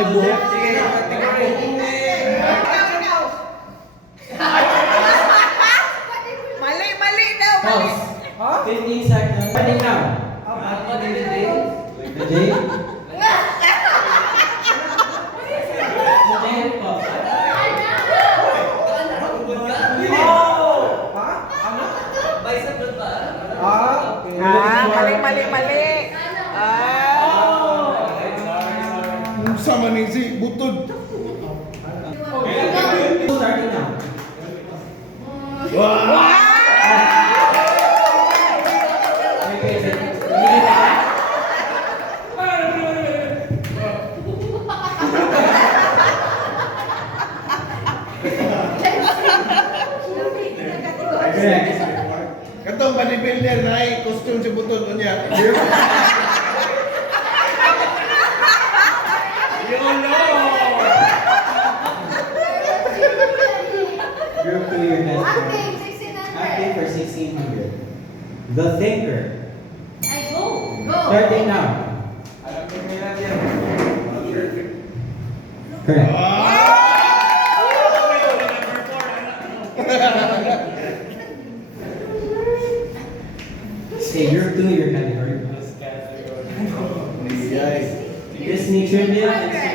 may buhok. Mali daw. Pause. 15 seconds. Starting now. The J. Mali. Sama ni si butod. Starting now. Wah! Correct. Katong bodybuilder na ay costume si butod niya. Group 2, your next Acting, one. 1600. Acting for 1600. The Thinker. Ay, go. Starting now. Correct. Say group 2, your category. Disney trivia and